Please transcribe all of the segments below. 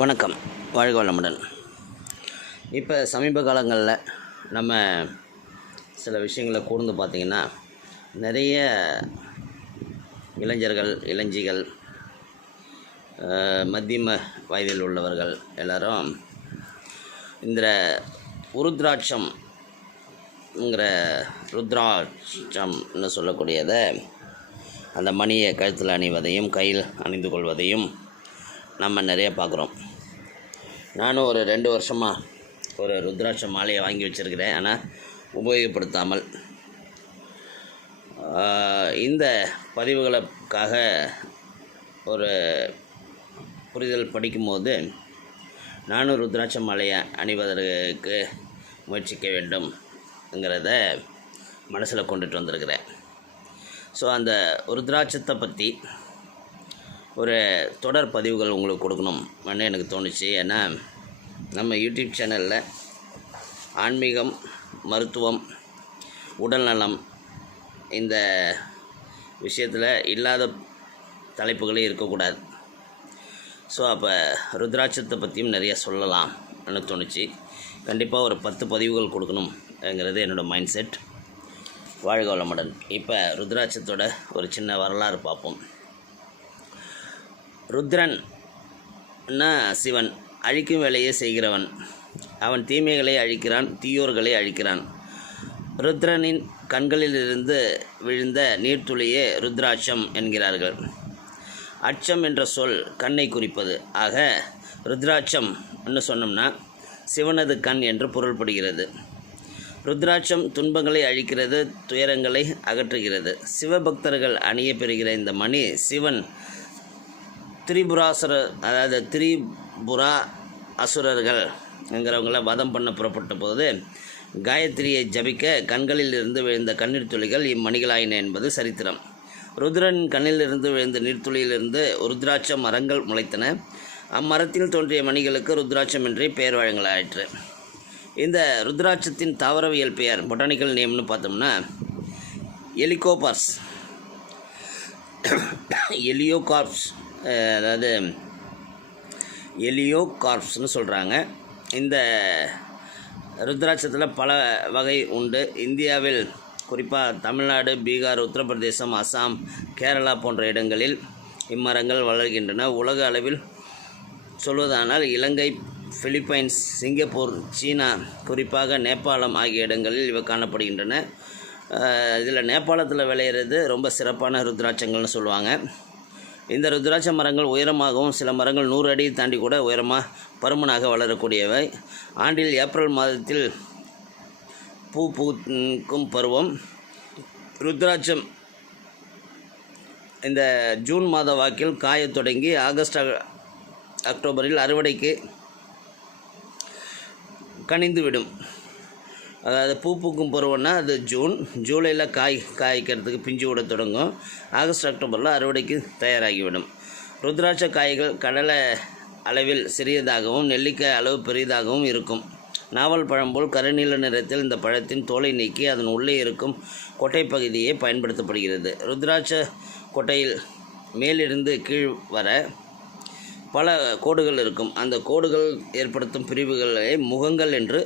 வணக்கம். வாழ்க வளமுடன். இப்போ சமீப காலங்களில் நம்ம சில விஷயங்களை கூர்ந்து பார்த்திங்கன்னா நிறைய இளைஞர்கள் இளைஞிகள் மத்தியம வயதில் உள்ளவர்கள் எல்லோரும் இந்த உருத்ராட்சம்ங்கிற ருத்ராட்சம்னு சொல்லக்கூடியதை அந்த மணியை கழுத்தில் அணிவதையும் கையில் அணிந்து கொள்வதையும் நம்ம நிறைய பார்க்குறோம். நானும் ஒரு ரெண்டு வருஷமாக ஒரு ருத்ராட்ச மாலையை வாங்கி வச்சுருக்கிறேன். ஆனால் உபயோகப்படுத்தாமல் இந்த பதிவுகளுக்காக ஒரு புரிதல் படிக்கும்போது நானும் ருத்ராட்ச மாலையை அணிவதற்கு முயற்சிக்க வேண்டும்ங்கிறத மனசில் கொண்டுட்டு வந்திருக்கிறேன். ஸோ அந்த ருத்ராட்சத்தை பற்றி ஒரு தொடர் பதிவுகள் உங்களுக்கு கொடுக்கணும்னு எனக்கு தோணுச்சு. ஏன்னா நம்ம யூடியூப் சேனலில் ஆன்மீகம் மருத்துவம் உடல்நலம் இந்த விஷயத்தில் இல்லாத தலைப்புகளே இருக்கக்கூடாது. ஸோ அப்போ ருத்ராட்சத்தை பற்றியும் நிறைய சொல்லலாம்னு தோணுச்சு. கண்டிப்பாக ஒரு பத்து பதிவுகள் கொடுக்கணும்ங்கிறது என்னோடய மைண்ட் செட் வாழ்க வளமுடன். இப்போ ருத்ராட்சத்தோட ஒரு சின்ன வரலாறு பார்ப்போம். ருத்ரன்னா சிவன் அழிக்கும் வேலையை செய்கிறவன். அவன் தீமைகளை அழிக்கிறான் தீயோர்களை அழிக்கிறான். ருத்ரனின் கண்களிலிருந்து விழுந்த நீர்த்துளியே ருத்ராட்சம் என்கிறார்கள். அச்சம் என்ற சொல் கண்ணை குறிப்பது. ஆக ருத்ராட்சம் ன்னு சொன்னோம்னா சிவனது கண் என்று பொருள்படுகிறது. ருத்ராட்சம் துன்பங்களை அழிக்கிறது துயரங்களை அகற்றுகிறது. சிவபக்தர்கள் அணிய பெறுகிற இந்த மணி சிவன் திரிபுராசுர அதாவது திரிபுரா அசுரர்கள் என்கிறவங்கள வதம் பண்ண புறப்பட்ட போது காயத்ரியை ஜபிக்க கண்களில் இருந்து விழுந்த கண்ணீர் துளிகள் இம்மணிகளாயின என்பது சரித்திரம். ருத்ரன் கண்ணிலிருந்து விழுந்த நீர்த்துளியிலிருந்து ருத்ராட்ச மரங்கள் முளைத்தன. அம்மரத்தில் தோன்றிய மணிகளுக்கு ருத்ராட்சம் என்றே பெயர் வழங்கலாயிற்று. இந்த ருத்ராட்சத்தின் தாவரவியல் பெயர் பொட்டானிக்கல் நேம்னு பார்த்தோம்னா எலிகோபார்ஸ். எலியோகார்ப்ஸ். அதாவது அதாவது எலியோகார்ப்ஸ்னு சொல்கிறாங்க இந்த ருத்ராட்சத்தில் பல வகை உண்டு. இந்தியாவில் குறிப்பாக தமிழ்நாடு பீகார் உத்தரப்பிரதேசம் அசாம் கேரளா போன்ற இடங்களில் இம்மரங்கள் வளர்கின்றன. உலக அளவில் சொல்வதானால் இலங்கை பிலிப்பைன்ஸ் சிங்கப்பூர் சீனா குறிப்பாக நேபாளம் ஆகிய இடங்களில் இவை காணப்படுகின்றன. இதில் நேபாளத்தில் விளையிறது ரொம்ப சிறப்பான ருத்ராட்சங்கள்னு சொல்லுவாங்க. இந்த ருத்ராட்ச மரங்கள் உயரமாகவும் சில மரங்கள் நூறு அடி தாண்டி கூட உயரமாக பருமனாக வளரக்கூடியவை. ஆண்டில் ஏப்ரல் மாதத்தில் பூ பூக்கும் பருவம். ருத்ராட்சம் இந்த ஜூன் மாத வாக்கில் காயத் தொடங்கி ஆகஸ்ட் அக்டோபரில் அறுவடைக்கு கனிந்துவிடும். அதாவது பூ பூக்கும் பருவம்னா அது ஜூன் ஜூலையில் காய் காய்க்கிறதுக்கு பிஞ்சு விட தொடங்கும். ஆகஸ்ட் அக்டோபரில் அறுவடைக்கு தயாராகிவிடும். ருத்ராட்ச காய்கள் கடலை அளவில் சிறியதாகவும் நெல்லிக்காய் அளவு பெரியதாகவும் இருக்கும். நாவல் பழம் போல் கருநீல நிறத்தில் இந்த பழத்தின் தோலை நீக்கி அதன் உள்ளே இருக்கும் கொட்டை பகுதியே பயன்படுத்தப்படுகிறது. ருத்ராட்ச கொட்டையில் மேலிருந்து கீழ் வர பல கோடுகள் இருக்கும். அந்த கோடுகள் ஏற்படுத்தும் பிரிவுகளை முகங்கள் என்று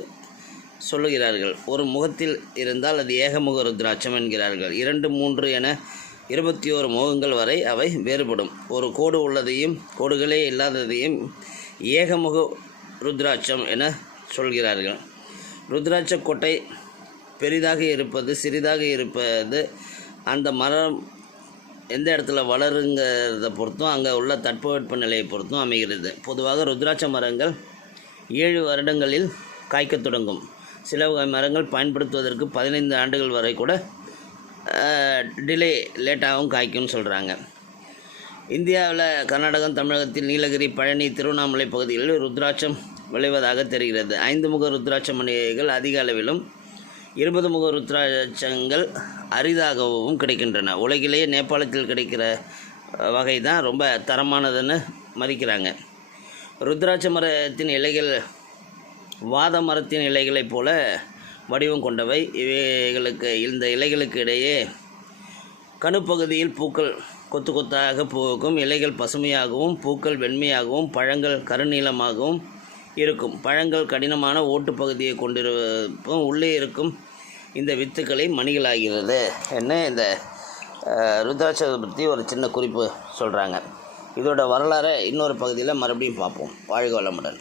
சொல்லுகிறார்கள். ஒரு முகத்தில் இருந்தால் அது ஏகமுக ருத்ராட்சம் என்கிறார்கள். இரண்டு மூன்று என இருபத்தி ஓரு முகங்கள் வரை அவை வேறுபடும். ஒரு கோடு உள்ளதையும் கோடுகளே இல்லாததையும் ஏகமுக ருத்ராட்சம் என சொல்கிறார்கள். ருத்ராட்ச கொட்டை பெரிதாக இருப்பது சிறிதாக இருப்பது அந்த மரம் எந்த இடத்துல வளருங்கிறத பொறுத்தும் அங்கே உள்ள தட்பவெட்ப நிலையை பொறுத்தும் அமைகிறது. பொதுவாக ருத்ராட்ச மரங்கள் ஏழு வருடங்களில் காய்க்கத் தொடங்கும். சில வகை மரங்கள் பயன்படுத்துவதற்கு பதினைந்து ஆண்டுகள் வரை கூட டிலே லேட்டாகவும் காய்க்கும்னு சொல்கிறாங்க இந்தியாவில் கர்நாடகம் தமிழகத்தில் நீலகிரி பழனி திருவண்ணாமலை பகுதிகளில் ருத்ராட்சம் விளைவதாக தெரிகிறது. ஐந்து முக ருத்ராட்ச மணிகள் அதிக அளவிலும் இருபது முக ருத்ராட்சங்கள் அரிதாகவும் கிடைக்கின்றன. உலகிலேயே நேபாளத்தில் கிடைக்கிற வகை தான் ரொம்ப தரமானதுன்னு மதிக்கிறாங்க. ருத்ராட்ச மரத்தின் இலைகள் வாத மரத்தின் இலைகளைப் போல வடிவம் கொண்டவை. இவைகளுக்கு இந்த இலைகளுக்கு இடையே கணுப்பகுதியில் பூக்கள் கொத்து கொத்தாக பூக்கும். இலைகள் பசுமையாகவும் பூக்கள் வெண்மையாகவும் பழங்கள் கருநீளமாகவும் இருக்கும். பழங்கள் கடினமான ஓட்டு பகுதியை கொண்டிருப்பும் உள்ளே இருக்கும் இந்த வித்துக்களை மணிகளாகிறது. என்ன? இந்த அஹ், ருத்ராட்சத்தை பற்றி ஒரு சின்ன குறிப்பு சொல்கிறாங்க இதோட வரலாறை இன்னொரு பகுதியில் மறுபடியும் பார்ப்போம். வாழ்க வளமுடன்.